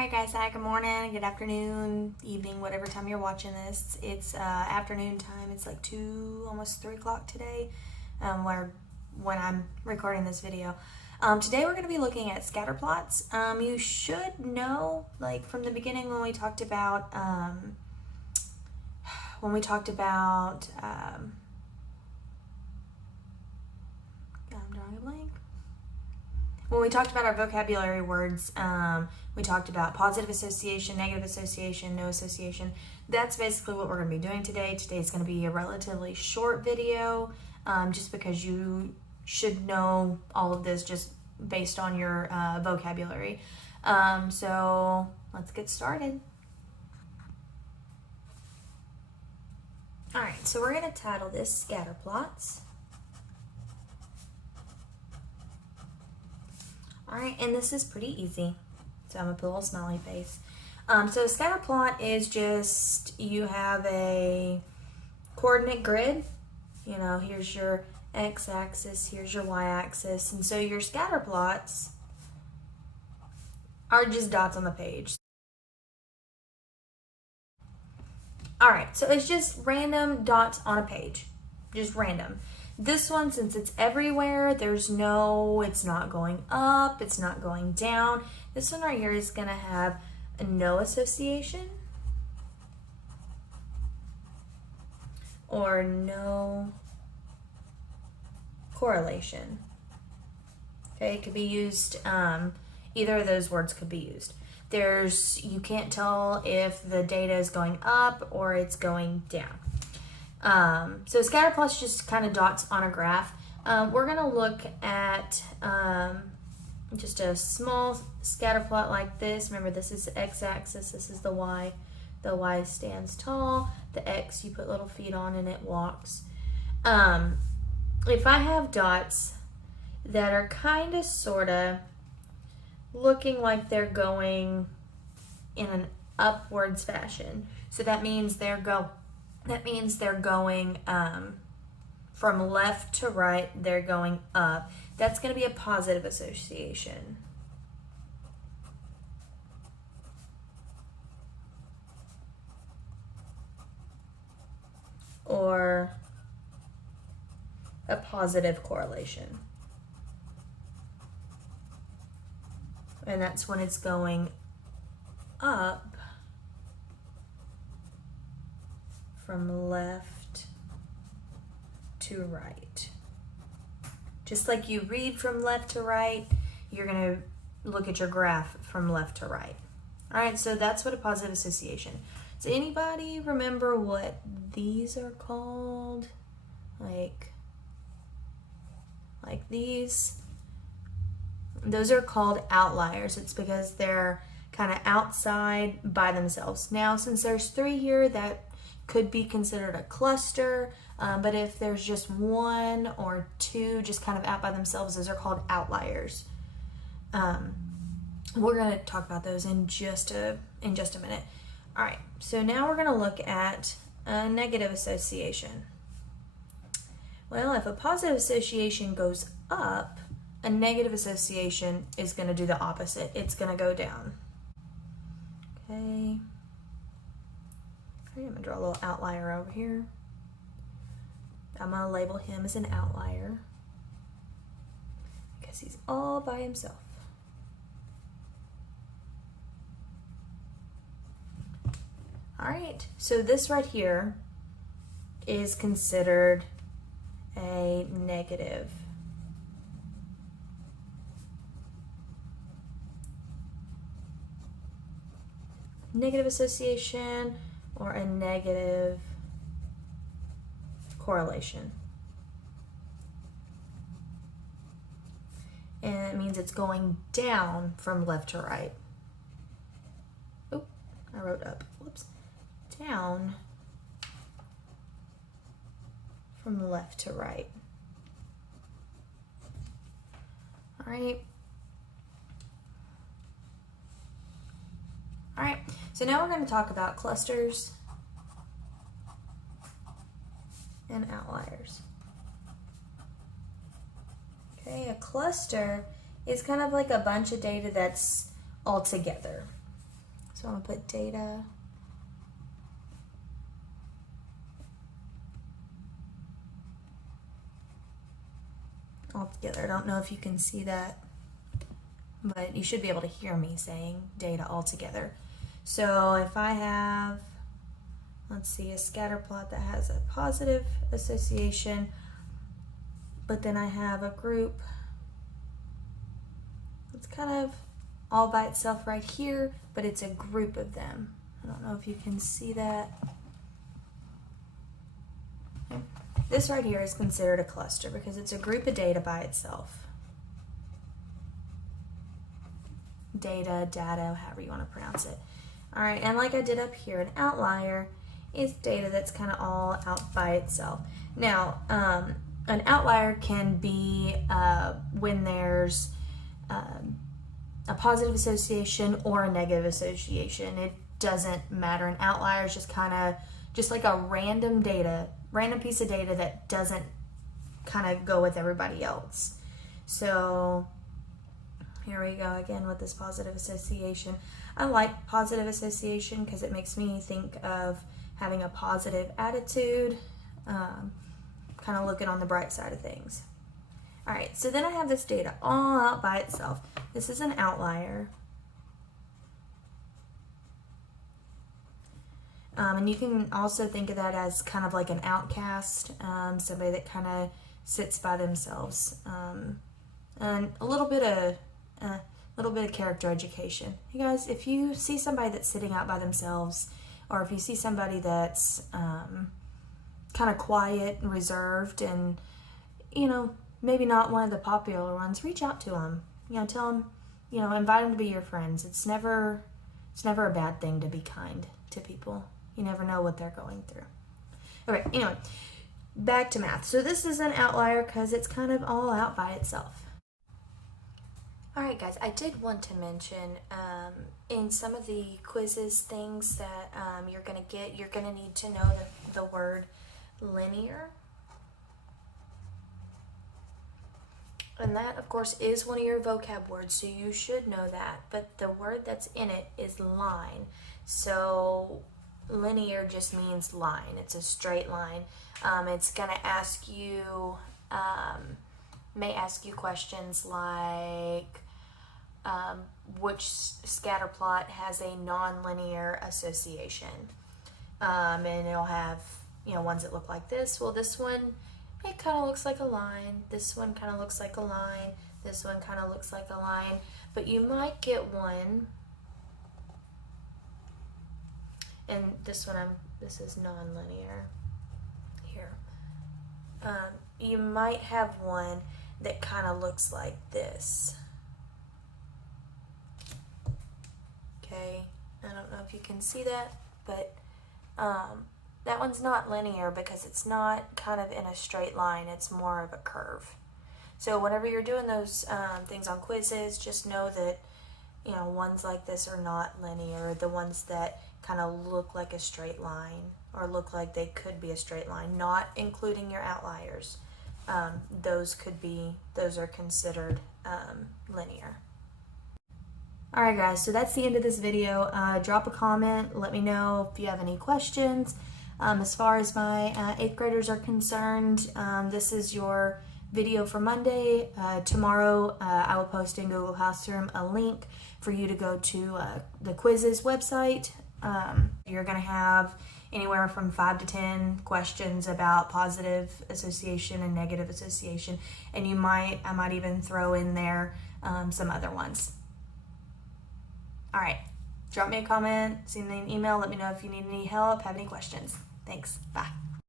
Alright guys, hi, good morning, good afternoon, evening, whatever time you're watching this. It's afternoon time. It's like 2, almost 3 o'clock today, when I'm recording this video. Today we're going to be looking at scatterplots. You should know, like from the beginning when we talked about, I'm drawing a blank. When we talked about our vocabulary words, we talked about positive association, negative association, no association. That's basically what we're going to be doing today. Today's going to be a relatively short video, just because you should know all of this just based on your vocabulary. So let's get started. All right, so we're going to title this Scatterplots. All right, and this is pretty easy. So I'm gonna put a little smiley face. So a scatter plot is just, you have a coordinate grid. You know, here's your x-axis, here's your y-axis. And so your scatter plots are just dots on the page. All right, so it's just random dots on a page, just random. This one, since it's everywhere, it's not going up, it's not going down. This one right here is gonna have a no association or no correlation. Okay, it could be used, either of those words could be used. You can't tell if the data is going up or it's going down. So scatterplot's just kind of dots on a graph. We're going to look at just a small scatterplot like this. Remember, this is the x-axis, this is the y. The y stands tall, the x you put little feet on and it walks. If I have dots that are kind of sort of looking like they're going in an upwards fashion, so that means they're going from left to right, they're going up. That's going to be a positive association. Or a positive correlation. And that's when it's going up from left to right. Just like you read from left to right, you're going to look at your graph from left to right. All right, so that's what a positive association. Does anybody remember what these are called? Like these? Those are called outliers. It's because they're kind of outside by themselves. Now, since there's 3 here, that could be considered a cluster, but if there's just 1 or 2 just kind of out by themselves, those are called outliers. We're going to talk about those in just a minute. All right, so now we're going to look at a negative association. Well, if a positive association goes up, a negative association is going to do the opposite. It's going to go down. Okay. I'm going to draw a little outlier over here. I'm going to label him as an outlier because he's all by himself. All right, so this right here is considered a negative. Negative association or a negative correlation. And it means it's going down from left to right. Oh, I wrote up. Whoops. Down from left to right. All right. All right, so now we're going to talk about clusters and outliers. Okay, a cluster is kind of like a bunch of data that's all together. So I'm going to put data. All together. I don't know if you can see that, but you should be able to hear me saying data all together. So if I have, let's see, a scatter plot that has a positive association, but then I have a group that's kind of all by itself right here, but it's a group of them. I don't know if you can see that. Okay. This right here is considered a cluster because it's a group of data by itself. Data, however you want to pronounce it. All right, and like I did up here, an outlier is data that's kind of all out by itself. Now, an outlier can be when there's a positive association or a negative association. It doesn't matter. An outlier is just kind of just like a random piece of data that doesn't kind of go with everybody else. So here we go again with this positive association. I like positive association because it makes me think of having a positive attitude, kind of looking on the bright side of things. All right, so then I have this data all out by itself. This is an outlier. And you can also think of that as kind of like an outcast, somebody that kind of sits by themselves. And a little bit of character education. You guys, if you see somebody that's sitting out by themselves, or if you see somebody that's kind of quiet and reserved and, maybe not one of the popular ones, reach out to them. Tell them, invite them to be your friends. It's never a bad thing to be kind to people. You never know what they're going through. Okay, anyway, back to math. So this is an outlier because it's kind of all out by itself. All right, guys, I did want to mention in some of the quizzes things that you're going to get, you're going to need to know the word linear. And that, of course, is one of your vocab words, so you should know that. But the word that's in it is line. So linear just means line. It's a straight line. It's going to ask you, may ask you questions like which scatter plot has a non-linear association. And it'll have, ones that look like this. Well, this one, it kind of looks like a line. This one kind of looks like a line. This one kind of looks like a line. But you might get one, and this is non-linear here. You might have one that kind of looks like this. Okay, I don't know if you can see that, but that one's not linear because it's not kind of in a straight line. It's more of a curve. So whenever you're doing those things on quizzes, just know that, ones like this are not linear. The ones that kind of look like a straight line or look like they could be a straight line, not including your outliers. Those are considered linear. All right, guys, so that's the end of this video. Drop a comment. Let me know if you have any questions. As far as my 8th graders are concerned, this is your video for Monday. Tomorrow, I will post in Google Classroom a link for you to go to the quizzes website. You're going to have anywhere from 5 to 10 questions about positive association and negative association, and I might even throw in there some other ones. All right, drop me a comment, send me an email, let me know if you need any help, have any questions. Thanks, bye.